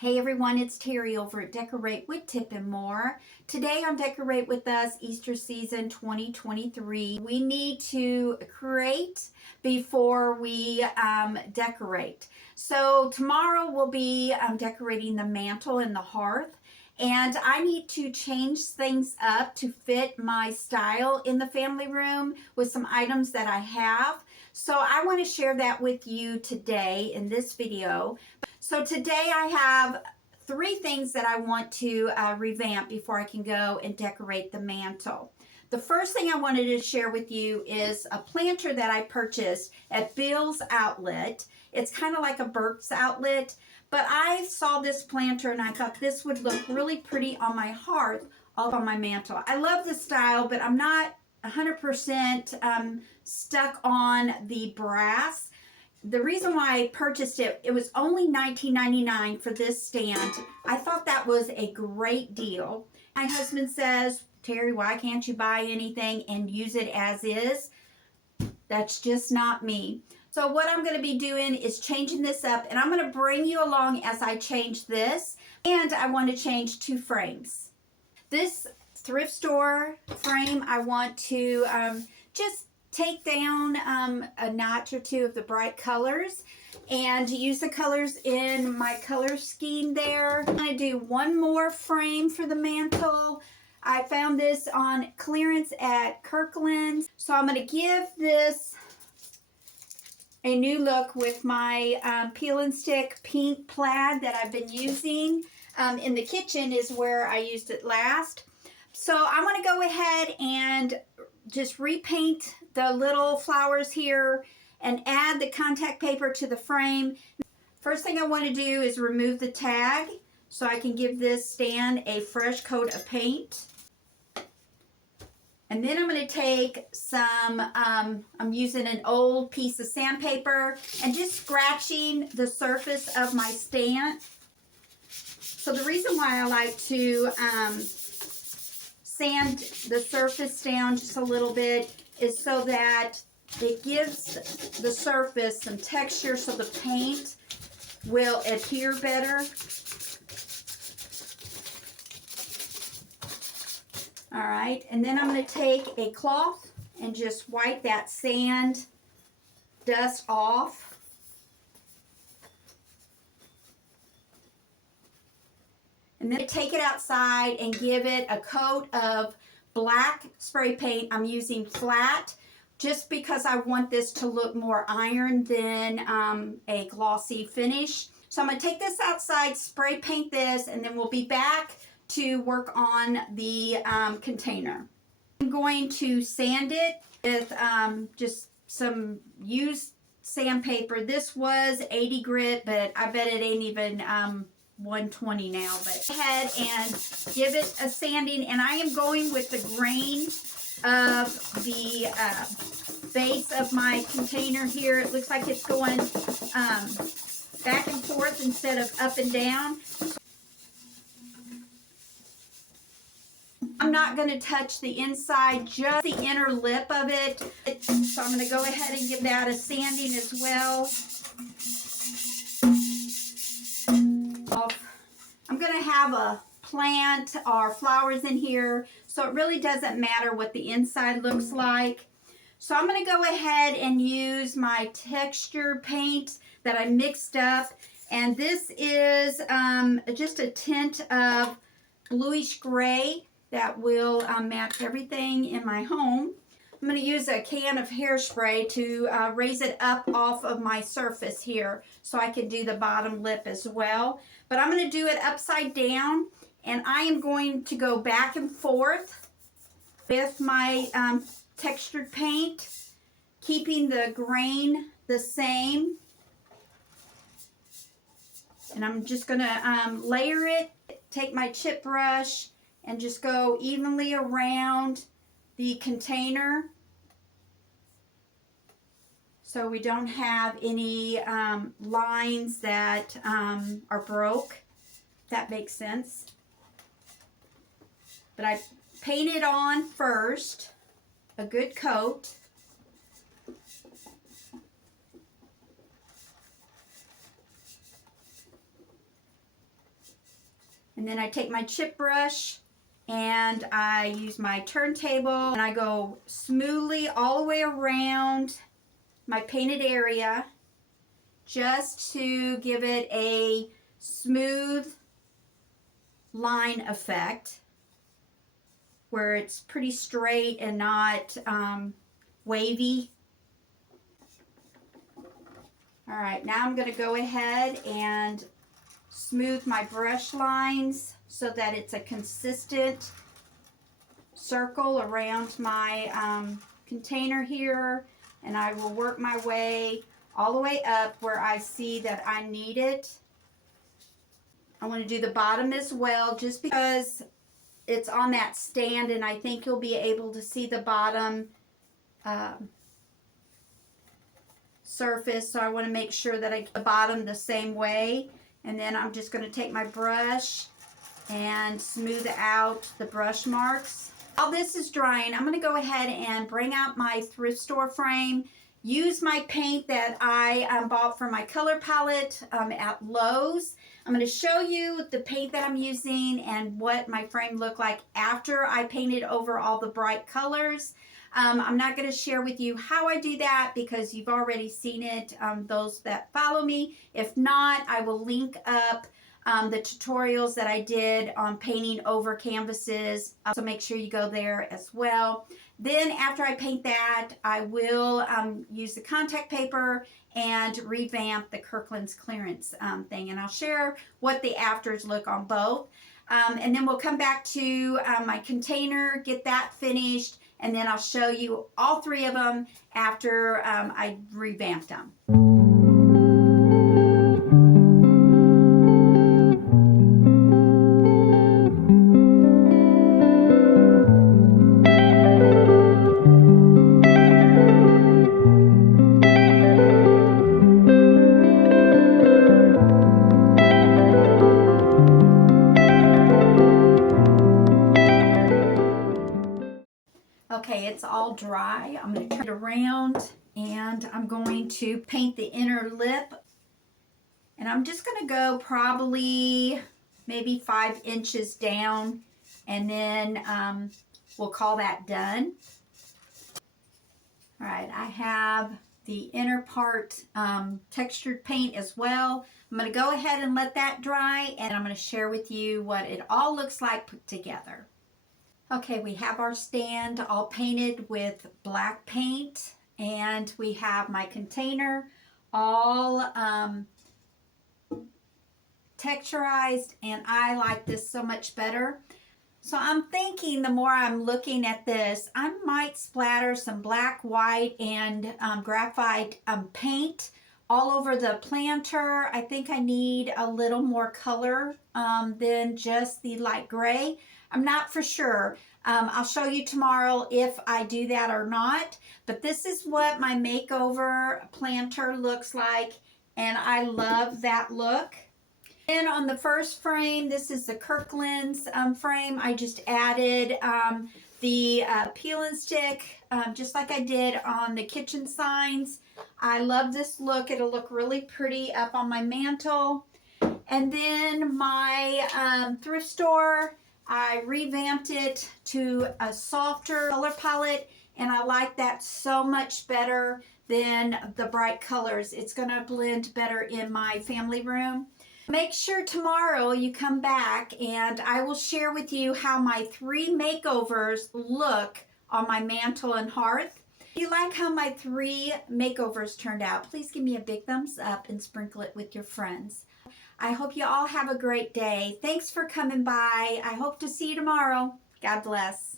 Hey everyone, it's Terry over at Decorate with Tip and More. Today on Decorate with Us Easter Season 2023, we need to create before we decorate. So tomorrow we'll be decorating the mantle and the hearth. And I need to change things up to fit my style in the family room with some items that I have. So I want to share that with you today in this video. So today I have 3 things that I want to revamp before I can go and decorate the mantle. The first thing I wanted to share with you is a planter that I purchased at Bill's Outlet. It's kind of like a Burke's Outlet, but I saw this planter and I thought this would look really pretty on my hearth, all up on my mantle. I love the style, but I'm not 100% stuck on the brass. The reason why I purchased it, it was only $19.99 for this stand. I thought that was a great deal. My husband says, Terry, why can't you buy anything and use it as is? That's just not me. So what I'm going to be doing is changing this up, and I'm going to bring you along as I change this. And I want to change 2 frames. This thrift store frame, I want to just take down a notch or 2 of the bright colors and use the colors in my color scheme there. I'm going to do one more frame for the mantle. I found this on clearance at Kirkland's. So I'm going to give this a new look with my peel and stick pink plaid that I've been using. In the kitchen is where I used it last. So I want to go ahead and just repaint the little flowers here and add the contact paper to the frame. First thing I want to do is remove the tag so I can give this stand a fresh coat of paint. And then I'm going to take some, I'm using an old piece of sandpaper and just scratching the surface of my stand. So the reason why I like to sand the surface down just a little bit is so that it gives the surface some texture so the paint will adhere better. All right, and then I'm going to take a cloth and just wipe that sand dust off. And then take it outside and give it a coat of black spray paint. I'm using flat just because I want this to look more iron than a glossy finish. So I'm going to take this outside, spray paint this, and then we'll be back to work on the container. I'm going to sand it with just some used sandpaper. This was 80 grit, but I bet it ain't even 120 now. But go ahead and give it a sanding, and I am going with the grain of the base of my container here. It looks like it's going back and forth instead of up and down. I'm not going to touch the inside, just the inner lip of it. So I'm going to go ahead and give that a sanding as well. I'm going to have a plant or flowers in here, so it really doesn't matter what the inside looks like. So I'm going to go ahead and use my texture paint that I mixed up, and this is just a tint of bluish gray that will match everything in my home. I'm going to use a can of hairspray to raise it up off of my surface here so I can do the bottom lip as well. But I'm going to do it upside down, and I am going to go back and forth with my textured paint, keeping the grain the same. And I'm just going to layer it, take my chip brush, and just go evenly around the container so we don't have any lines that are broke, if that makes sense. But I painted on first a good coat. And then I take my chip brush and I use my turntable and I go smoothly all the way around my painted area just to give it a smooth line effect where it's pretty straight and not wavy. All right, now I'm going to go ahead and smooth my brush lines so that it's a consistent circle around my container here, and I will work my way all the way up where I see that I need it. I want to do the bottom as well just because it's on that stand and I think you'll be able to see the bottom surface, so I want to make sure that I get the bottom the same way. And then I'm just going to take my brush and smooth out the brush marks. While this is drying, I'm going to go ahead and bring out my thrift store frame. Use my paint that I bought for my color palette at Lowe's. I'm going to show you the paint that I'm using and what my frame looked like after I painted over all the bright colors. I'm not going to share with you how I do that because you've already seen it, those that follow me. If not, I will link up the tutorials that I did on painting over canvases. So make sure you go there as well. Then after I paint that, I will use the contact paper and revamp the Kirkland's clearance thing. And I'll share what the afters look on both. And then we'll come back to my container, get that finished, and then I'll show you all three of them after I revamped them. Okay, it's all dry. I'm going to turn it around and I'm going to paint the inner lip. And I'm just going to go probably maybe 5 inches down, and then we'll call that done. All right, I have the inner part textured paint as well. I'm going to go ahead and let that dry, and I'm going to share with you what it all looks like put together. Okay, we have our stand all painted with black paint, and we have my container all texturized, and I like this so much better. So I'm thinking the more I'm looking at this, I might splatter some black, white, and graphite paint all over the planter. I think I need a little more color than just the light gray. I'm not for sure. I'll show you tomorrow if I do that or not. But this is what my makeover planter looks like, and I love that look. And on the first frame, this is the Kirkland's frame. I just added the peel and stick, just like I did on the kitchen signs. I love this look. It'll look really pretty up on my mantle. And then my thrift store, I revamped it to a softer color palette, and I like that so much better than the bright colors. It's going to blend better in my family room. Make sure tomorrow you come back and I will share with you how my 3 makeovers look on my mantle and hearth. If you like how my 3 makeovers turned out, please give me a big thumbs up and sprinkle it with your friends. I hope you all have a great day. Thanks for coming by. I hope to see you tomorrow. God bless.